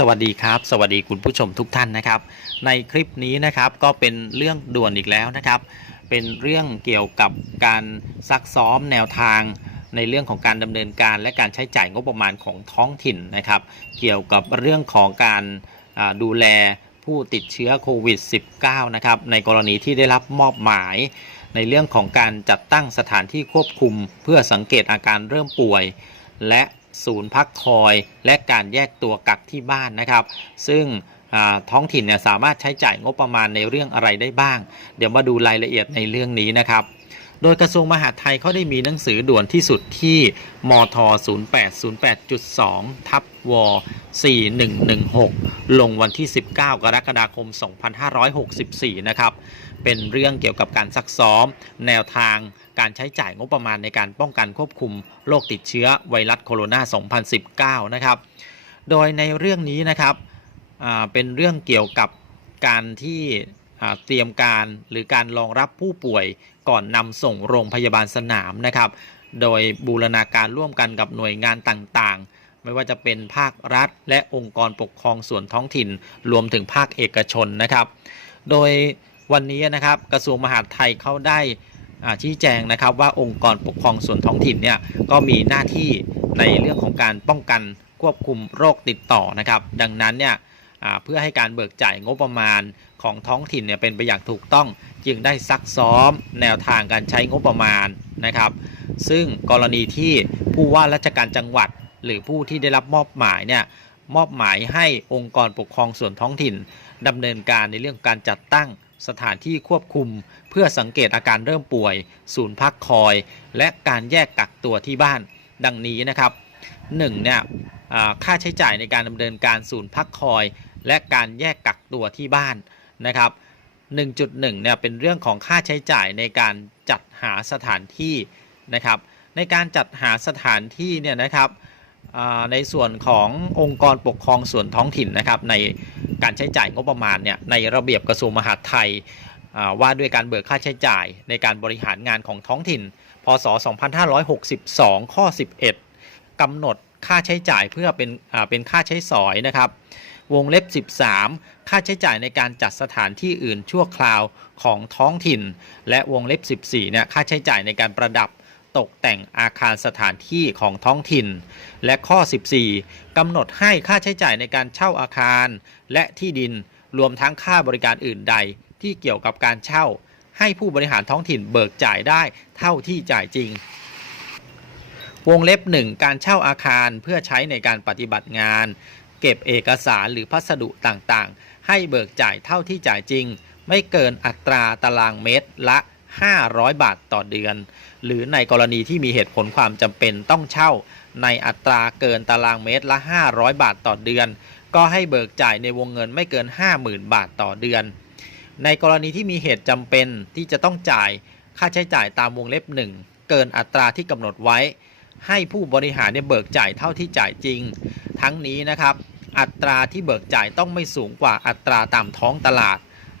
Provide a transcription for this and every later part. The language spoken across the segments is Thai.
สวัสดีครับ สวัสดีคุณผู้ชมทุกท่านนะครับ ในคลิปนี้นะครับก็เป็นเรื่องด่วนอีกแล้วนะครับ เป็นเรื่องเกี่ยวกับการซักซ้อมแนวทางในเรื่องของการดำเนินการและการใช้จ่ายงบประมาณของท้องถิ่นนะครับ เกี่ยวกับเรื่องของการดูแลผู้ติดเชื้อโควิด -19 นะครับในกรณีที่ได้รับมอบหมาย ในเรื่องของการจัดตั้งสถานที่ควบคุม เพื่อสังเกตอาการเริ่มป่วย และ ศูนย์พักคอย และการแยกตัวกักที่บ้านนะครับ ซึ่งท้องถิ่นเนี่ยสามารถใช้จ่ายงบประมาณในเรื่องอะไรได้บ้าง เดี๋ยวมาดูรายละเอียดในเรื่องนี้นะครับ โดยกระทรวงมหาดไทยเขาได้มีหนังสือด่วนที่สุดที่มท 0808.2 ทับว4116 ลงวันที่ 19 กรกฎาคม 2564 นะครับ เป็นเรื่องเกี่ยวกับการซักซ้อม แนวทางการใช้จ่ายงบประมาณในการป้องกันควบคุมโรคติดเชื้อไวรัสโคโรนา 2019 นะครับ โดยในเรื่องนี้นะครับเป็นเรื่องเกี่ยวกับการที่ เตรียมการหรือการรองรับผู้ป่วยก่อนนำส่งโรงพยาบาลสนามนะครับ โดยบูรณาการร่วมกันกับหน่วยงานต่างๆ ไม่ว่าจะเป็นภาครัฐ และองค์กรปกครองส่วนท้องถิ่น รวมถึงภาคเอกชนนะครับ โดยวันนี้นะครับกระทรวงมหาดไทยเขาได้อ่าชี้แจงนะครับว่าองค์กรปกครองส่วนท้องถิ่นเนี่ยก็มีหน้าที่ในเรื่องของการป้องกันควบคุมโรคติดต่อนะครับ ดังนั้นเนี่ย เพื่อให้การเบิกจ่ายงบประมาณของท้องถิ่นเนี่ยเป็นไปอย่างถูกต้องจึงได้ซักซ้อมแนวทางการใช้งบประมาณนะครับ ซึ่งกรณีที่ผู้ว่าราชการจังหวัด หรือผู้ที่ได้รับมอบหมายเนี่ยมอบหมายให้องค์กรปกครองส่วนท้องถิ่นดำเนินการในเรื่องการจัดตั้งสถานที่ควบคุม เพื่อสังเกตอาการเริ่มป่วย ศูนย์พักคอย และการแยกกักตัวที่บ้านดังนี้นะครับ 1เนี่ยค่าใช้จ่ายในการดำเนินการศูนย์พักคอย และการแยกกักตัวที่บ้านนะครับ 1.1เนี่ยเป็นเรื่องของค่าใช้จ่ายในการจัดหาสถานที่นะครับ ในการจัดหาสถานที่เนี่ยนะครับในส่วนขององค์กรปกครองส่วนท้องถิ่นนะครับ ในการใช้จ่ายงบประมาณเนี่ยในระเบียบกระทรวงมหาดไทยว่าด้วยการเบิกค่าใช้จ่ายในการบริหารงานของท้องถิ่น พศ 2562 ข้อ 11 กำหนดค่าใช้จ่ายเพื่อเป็นเป็นค่าใช้สอยนะครับ วงเล็บ 13 ค่าใช้จ่ายในการจัดสถานที่อื่นชั่วคราวของท้องถิ่น และวงเล็บ 14เนี่ยค่าใช้จ่ายในการประดับตกแต่งอาคารสถานที่ของท้องถิ่น และข้อ 14กำหนดให้ค่าใช้จ่ายในการเช่าอาคาร และที่ดินรวมทั้งค่าบริการอื่นใดที่เกี่ยวกับการเช่า ให้ผู้บริหารท้องถิ่นเบิกจ่ายได้เท่าที่จ่ายจริง วงเล็บ 1 การเช่าอาคารเพื่อใช้ในการปฏิบัติงาน เก็บเอกสารหรือพัสดุต่างๆ ให้เบิกจ่ายเท่าที่จ่ายจริง ไม่เกินอัตราตารางเมตรละ 500 บาทต่อเดือน หรือในกรณีที่มีเหตุผลความจำเป็นต้องเช่า ในอัตราเกินตารางเมตรละ 500 บาทต่อเดือน ก็ให้เบิกจ่ายในวงเงินไม่เกิน 50,000 บาทต่อเดือน ในกรณีที่มีเหตุจำเป็นที่จะต้องจ่ายค่าใช้จ่ายตามวงเล็บหนึ่งเกินอัตราที่กำหนดไว้ ให้ผู้บริหารเนี่ยเบิกจ่ายเท่าที่จ่ายจริง ทั้งนี้นะครับ อัตราที่เบิกจ่ายต้องไม่สูงกว่าอัตราตามท้องตลาด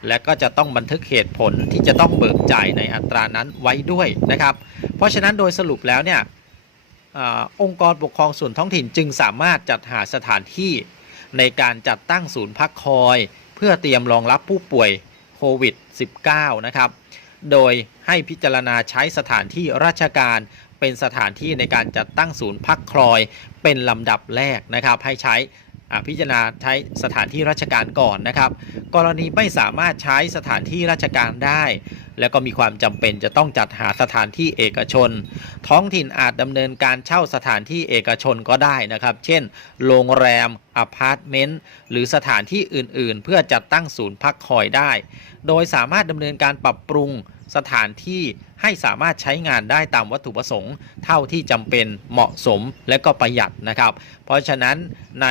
และก็จะต้องบันทึกเหตุผลที่จะต้องเบิกจ่ายในอัตรานั้นไว้ด้วยนะครับ เพราะฉะนั้นโดยสรุปแล้วเนี่ยอองค์กรปกครองส่วนท้องถิ่นจึงสามารถจัดหาสถานที่ในการจัดตั้งศูนย์พักคอย เพื่อเตรียมรองรับผู้ป่วยโควิด -19 นะครับ โดยให้พิจารณาใช้สถานที่ราชการ เป็นสถานที่ในการจัดตั้งศูนย์พักคอยเป็นลำดับแรกนะครับให้ใช้พิจารณาใช้สถานที่ราชการก่อนนะครับ กรณีไม่สามารถใช้สถานที่ราชการได้ แล้วก็มีความจำเป็นจะต้องจัดหาสถานที่เอกชน ท้องถิ่นอาจดำเนินการเช่าสถานที่เอกชนก็ได้นะครับ เช่น โรงแรมอพาร์ตเมนต์หรือสถานที่อื่น ๆ เพื่อจัดตั้งศูนย์พักคอยได้ โดยสามารถดำเนินการปรับปรุง สถานที่ให้สามารถใช้งานได้ตามวัตถุประสงค์ เท่าที่จำเป็นเหมาะสมและก็ประหยัดนะครับ เพราะฉะนั้นใน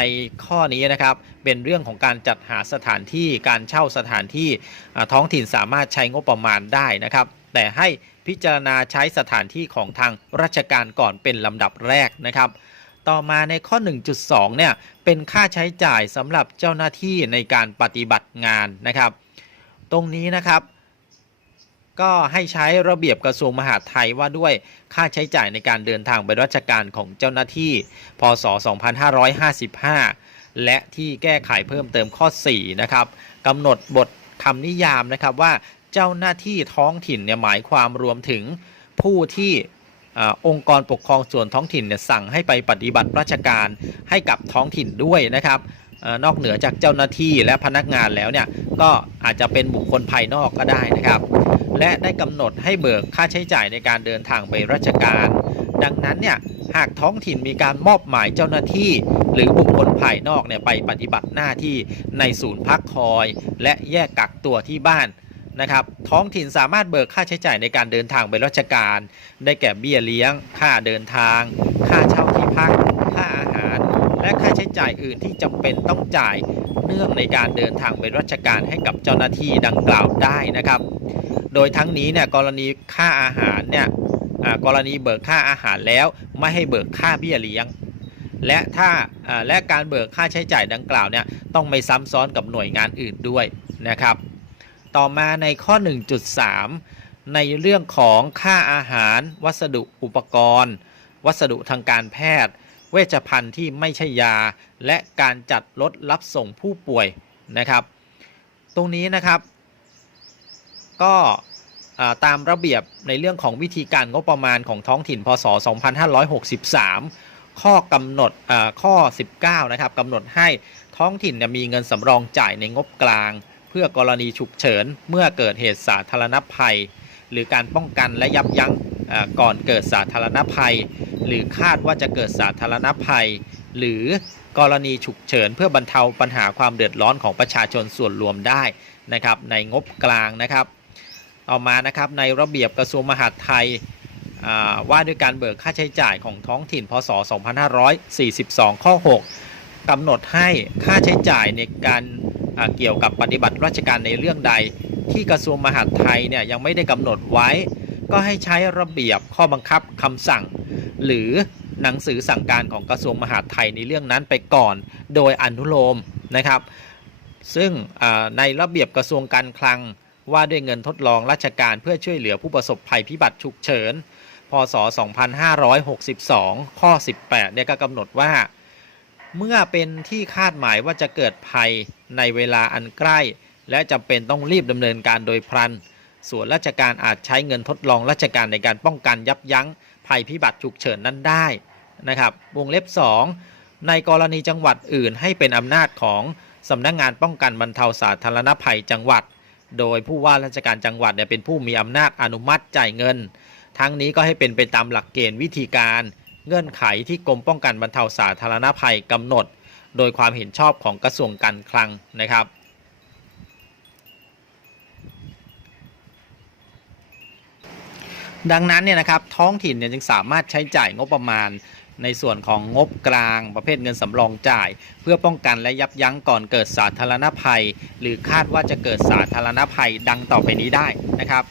ข้อนี้นะครับเป็นเรื่องของการจัดหาสถานที่การเช่าสถานที่ท้องถิ่นสามารถใช้งบประมาณได้นะครับ แต่ให้พิจารณาใช้สถานที่ของทางราชการก่อนเป็นลำดับแรกนะครับต่อมาในข้อ 1.2 เนี่ย เป็นค่าใช้จ่ายสำหรับเจ้าหน้าที่ในการปฏิบัติงานนะครับ ตรงนี้นะครับ ก็ให้ใช้ระเบียบกระทรวงมหาดไทยว่าด้วยค่าใช้จ่ายในการเดินทางไปราชการของเจ้าหน้าที่ พศ 2555 และที่แก้ไขเพิ่มเติมข้อ 4 นะครับกำหนดบทคำนิยามนะครับว่าเจ้าหน้าที่ท้องถิ่นเนี่ยหมายความรวมถึงผู้ที่อองค์กรปกครองส่วนท้องถิ่นเนี่ยสั่งให้ไปปฏิบัติราชการให้กับท้องถิ่นด้วยนะครับอนอกเหนือจากเจ้าหน้าที่และพนักงานแล้วเนี่ยก็อาจจะเป็นบุคคลภายนอกก็ได้นะครับ และได้กำหนดให้เบิกค่าใช้จ่ายในการเดินทางไปราชการ ดังนั้นเนี่ยหากท้องถิ่นมีการมอบหมายเจ้าหน้าที่ หรือบุคคลภายนอกเนี่ยไปปฏิบัติหน้าที่ในศูนย์พักคอย และแยกกักตัวที่บ้านนะครับท้องถิ่นสามารถเบิกค่าใช้จ่ายในการเดินทางไปราชการ ได้แก่เบี้ยเลี้ยง ค่าเดินทาง ค่าเช่าที่พัก ค่าอาหาร และค่าใช้จ่ายอื่นที่จำเป็นต้องจ่ายเนื่องในการเดินทางไปราชการให้กับเจ้าหน้าที่ดังกล่าวได้นะครับ โดยทั้งนี้เนี่ยกรณีค่าอาหารเนี่ยกรณีเบิกค่าอาหารแล้วไม่ให้เบิกค่าเบี้ยเลี้ยง และถ้าอ่าและการเบิกค่าใช้จ่ายดังกล่าวเนี่ยต้องไม่ซ้ำซ้อนกับหน่วยงานอื่นด้วยนะครับ ต่อมาในข้อ 1.3 ในเรื่องของค่าอาหาร วัสดุอุปกรณ์ วัสดุทางการแพทย์ เวชภัณฑ์ที่ไม่ใช่ยา และการจัดรถรับส่งผู้ป่วยนะครับ ตรงนี้นะครับ ก็ตามระเบียบในเรื่องของวิธีการงบประมาณของท้องถิ่นพศ 2563 ข้อกำหนดอ่าข้อ 19 นะครับกำหนดให้ท้องถิ่นมีเงินสำรองจ่ายในงบกลาง เพื่อกรณีฉุกเฉิน เมื่อเกิดเหตุสาธารณภัย หรือการป้องกันและยับยั้งก่อนเกิดสาธารณภัย หรือคาดว่าจะเกิดสาธารณภัย หรือกรณีฉุกเฉิน เพื่อบรรเทาปัญหาความเดือดร้อนของประชาชนส่วนรวมได้นะครับในงบกลางนะครับ ต่อมานะครับในระเบียบกระทรวงมหาดไทยว่าด้วยการเบิกค่าใช้จ่ายของท้องถิ่น พศ 2542 ข้อ 6กำหนดให้ค่าใช้จ่ายในการเกี่ยวกับปฏิบัติราชการในเรื่องใด ที่กระทรวงมหาดไทยเนี่ยยังไม่ได้กำหนดไว้ ก็ให้ใช้ระเบียบข้อบังคับคำสั่ง หรือหนังสือสั่งการของกระทรวงมหาดไทยในเรื่องนั้นไปก่อน โดยอนุโลมนะครับ ซึ่งในระเบียบกระทรวงการคลัง ว่าด้วยเงินทดลองราชการเพื่อช่วยเหลือผู้ประสบภัยพิบัติฉุกเฉิน พศ 2562 ข้อ 18 เนี่ยก็กำหนดว่า เมื่อเป็นที่คาดหมายว่าจะเกิดภัยในเวลาอันใกล้ และจำเป็นต้องรีบดำเนินการโดยพลัน ส่วนราชการอาจใช้เงินทดลองราชการในการป้องกันยับยั้งภัยพิบัติฉุกเฉินนั้นได้นะครับ วงเล็บ 2 ในกรณีจังหวัดอื่นให้เป็นอำนาจของสำนักงงานป้องกันบรรเทาสาธารณภัยจังหวัด โดยผู้ว่าราชการจังหวัดเนี่ยเป็นผู้มีอำนาจอนุมัติจ่ายเงิน ทั้งนี้ก็ให้เป็นไปตามหลักเกณฑ์วิธีการ เงื่อนไขที่กรมป้องกันบรรเทาสาธารณภัยกำหนด โดยความเห็นชอบของกระทรวงการคลังนะครับดังนั้นเนี่ยนะครับท้องถิ่นเนี่ยจึงสามารถใช้จ่ายงบประมาณ ในส่วนของงบกลางประเภทเงินสำรองจ่าย เพื่อป้องกันและยับยั้งก่อนเกิดสาธารณภัย หรือคาดว่าจะเกิดสาธารณภัยดังต่อไปนี้ได้นะครับ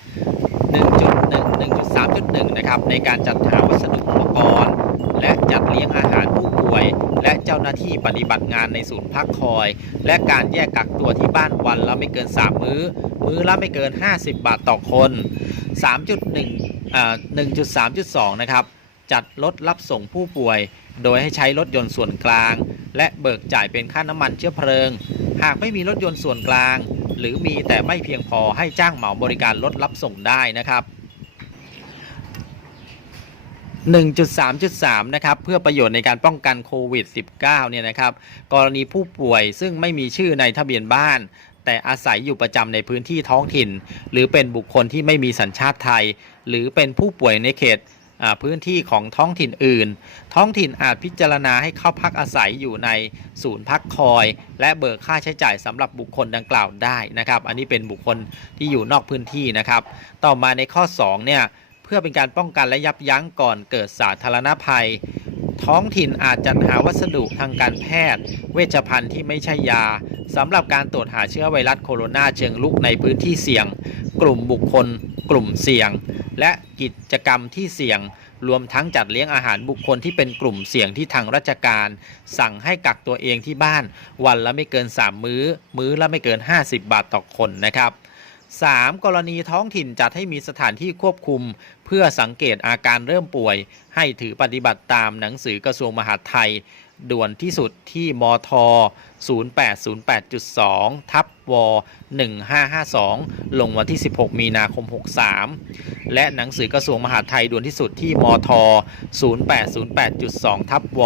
1.1 1.3.1 นะครับในการจัดหาวัสดุอุปกรณ์ และจัดเลี้ยงอาหารผู้ป่วย และเจ้าหน้าที่ปฏิบัติงานในศูนย์พักคอย และการแยกกักตัวที่บ้านวันละไม่เกิน 3 มื้อ มื้อละไม่เกิน 50 บาทต่อคน 3.1อ่า1.3.2 นะครับ จัดรถรับส่งผู้ป่วย โดยให้ใช้รถยนต์ส่วนกลาง และเบิกจ่ายเป็นค่าน้ำมันเชื้อเพลิง หากไม่มีรถยนต์ส่วนกลาง หรือมีแต่ไม่เพียงพอให้จ้างเหมาบริการรถรับส่งได้นะครับ1.3.3 นะครับ เพื่อประโยชน์ในการป้องกันโควิด -19 เนี่ยนะครับ กรณีผู้ป่วยซึ่งไม่มีชื่อในทะเบียนบ้าน แต่อาศัยอยู่ประจำในพื้นที่ท้องถิ่น หรือเป็นบุคคลที่ไม่มีสัญชาติไทย หรือเป็นผู้ป่วยในเขต พื้นที่ของท้องถิ่นอื่น ท้องถิ่นอาจพิจารณาให้เข้าพักอาศัยอยู่ในศูนย์พักคอย และเบิกค่าใช้จ่ายสำหรับบุคคลดังกล่าวได้นะครับ อันนี้เป็นบุคคลที่อยู่นอกพื้นที่นะครับ ต่อมาในข้อ2เนี่ยเพื่อเป็นการป้องกันและยับยั้งก่อนเกิดสาธารณภัย ท้องถิ่นอาจจัดหาวัสดุทางการแพทย์ เวชภัณฑ์ที่ไม่ใช่ยาสำหรับการตรวจหาเชื้อไวรัสโคโรนาเชิงลุกในพื้นที่เสี่ยง กลุ่มบุคคล กลุ่มเสี่ยง และกิจกรรมที่เสี่ยง รวมทั้งจัดเลี้ยงอาหารบุคคลที่เป็นกลุ่มเสี่ยงที่ทางราชการ สั่งให้กักตัวเองที่บ้าน วันละไม่เกิน 3 มื้อ มื้อละไม่เกิน 50 บาทต่อคนนะครับ 3. กรณีท้องถิ่นจัดให้มีสถานที่ควบคุม เพื่อสังเกตอาการเริ่มป่วย ให้ถือปฏิบัติตามหนังสือกระทรวงมหาดไทย ด่วนที่สุดที่มท 0808.2 ทับว 1552 ลงวันที่ 16 มีนาคม 63 และหนังสือกระทรวงมหาดไทยด่วนที่สุดที่มท 0808.2 ทับว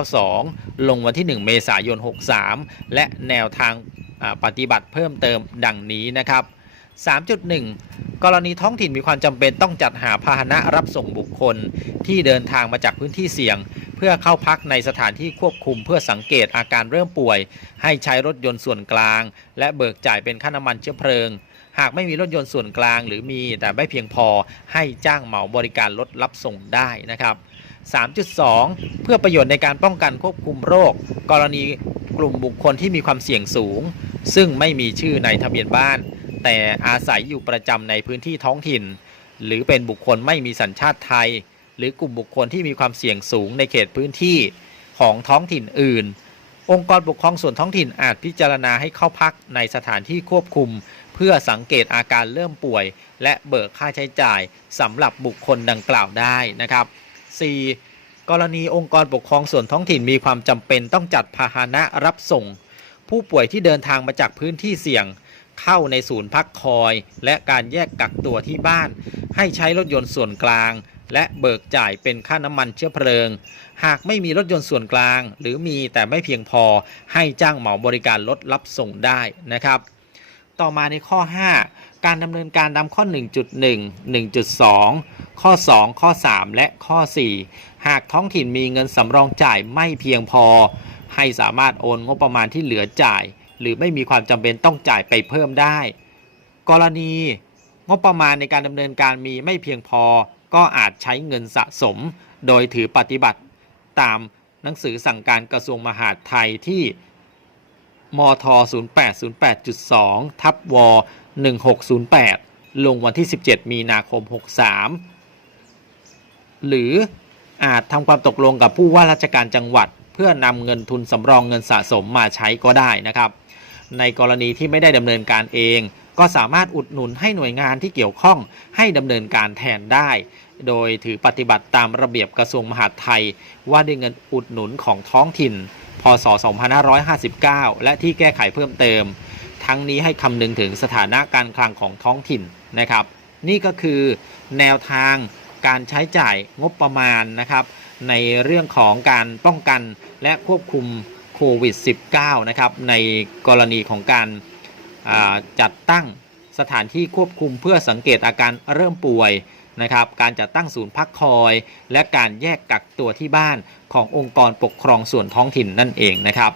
1992 ลงวันที่ 1 เมษายน 63 และแนวทางปฏิบัติเพิ่มเติมดังนี้นะครับ 3.1 กรณีท้องถิ่นมีความจำเป็นต้องจัดหาพาหนะรับส่งบุคคล ที่เดินทางมาจากพื้นที่เสี่ยง เพื่อเข้าพักในสถานที่ควบคุมเพื่อสังเกตอาการเริ่มป่วย ให้ใช้รถยนต์ส่วนกลาง และเบิกจ่ายเป็นค่าน้ำมันเชื้อเพลิง หากไม่มีรถยนต์ส่วนกลางหรือมีแต่ไม่เพียงพอให้จ้างเหมาบริการรถรับส่งได้นะครับ3.2 เพื่อประโยชน์ในการป้องกันควบคุมโรค กรณีกลุ่มบุคคลที่มีความเสี่ยงสูง ซึ่งไม่มีชื่อในทะเบียนบ้าน แต่อาศัยอยู่ประจำในพื้นที่ท้องถิ่น หรือเป็นบุคคลไม่มีสัญชาติไทย หรือกลุ่มบุคคลที่มีความเสี่ยงสูงในเขตพื้นที่ของท้องถิ่นอื่น องค์กรปกครองส่วนท้องถิ่นอาจพิจารณาให้เข้าพักในสถานที่ควบคุม เพื่อสังเกตอาการเริ่มป่วย และเบิกค่าใช้จ่ายสำหรับบุคคลดังกล่าวได้นะครับ 4. กรณีองค์กรปกครองส่วนท้องถิ่นมีความจำเป็นต้องจัดพาหนะรับส่ง ผู้ป่วยที่เดินทางมาจากพื้นที่เสี่ยง เข้าในศูนย์พักคอย และการแยกกักตัวที่บ้าน ให้ใช้รถยนต์ส่วนกลาง และเบิกจ่ายเป็นค่าน้ำมันเชื้อเพลิง หากไม่มีรถยนต์ส่วนกลาง หรือมีแต่ไม่เพียงพอให้จ้างเหมาบริการรถรับส่งได้นะครับ ต่อมาในข้อ 5 การดำเนินการตามข้อ 1.1 1.2 ข้อ 2 ข้อ 3 และข้อ 4 หากท้องถิ่นมีเงินสำรองจ่ายไม่เพียงพอ ให้สามารถโอนงบประมาณที่เหลือจ่าย หรือไม่มีความจำเป็นต้องจ่ายไปเพิ่มได้ กรณีงบประมาณในการดำเนินการมีไม่เพียงพอ ก็อาจใช้เงินสะสม โดยถือปฏิบัติตามหนังสือสั่งการกระทรวงมหาดไทยที่มท 0808.2 ทับว 1608 ลงวันที่ 17 มีนาคม 63 หรืออาจทำความตกลงกับผู้ว่าราชการจังหวัด เพื่อนำเงินทุนสำรองเงินสะสมมาใช้ก็ได้นะครับ ในกรณีที่ไม่ได้ดำเนินการเอง ก็สามารถอุดหนุนให้หน่วยงานที่เกี่ยวข้องให้ดำเนินการแทนได้ โดยถือปฏิบัติตามระเบียบกระทรวงมหาดไทย ว่าด้วยเงินอุดหนุนของท้องถิ่น พศ 2559 และที่แก้ไขเพิ่มเติม ทั้งนี้ให้คำนึงถึงสถานะการคลังของท้องถิ่นนะครับ นี่ก็คือแนวทางการใช้จ่ายงบประมาณนะครับ ในเรื่องของการป้องกันและควบคุม โควิด -19 นะครับ ในกรณีของการาจัดตั้งสถานที่ควบคุมเพื่อสังเกตอาการเริ่มป่วยนะครับ การจัดตั้งศูนย์พักคอย และการแยกกักตัวที่บ้านขององค์กรปกครองส่วนท้องถิ่นนั่นเองนะครับ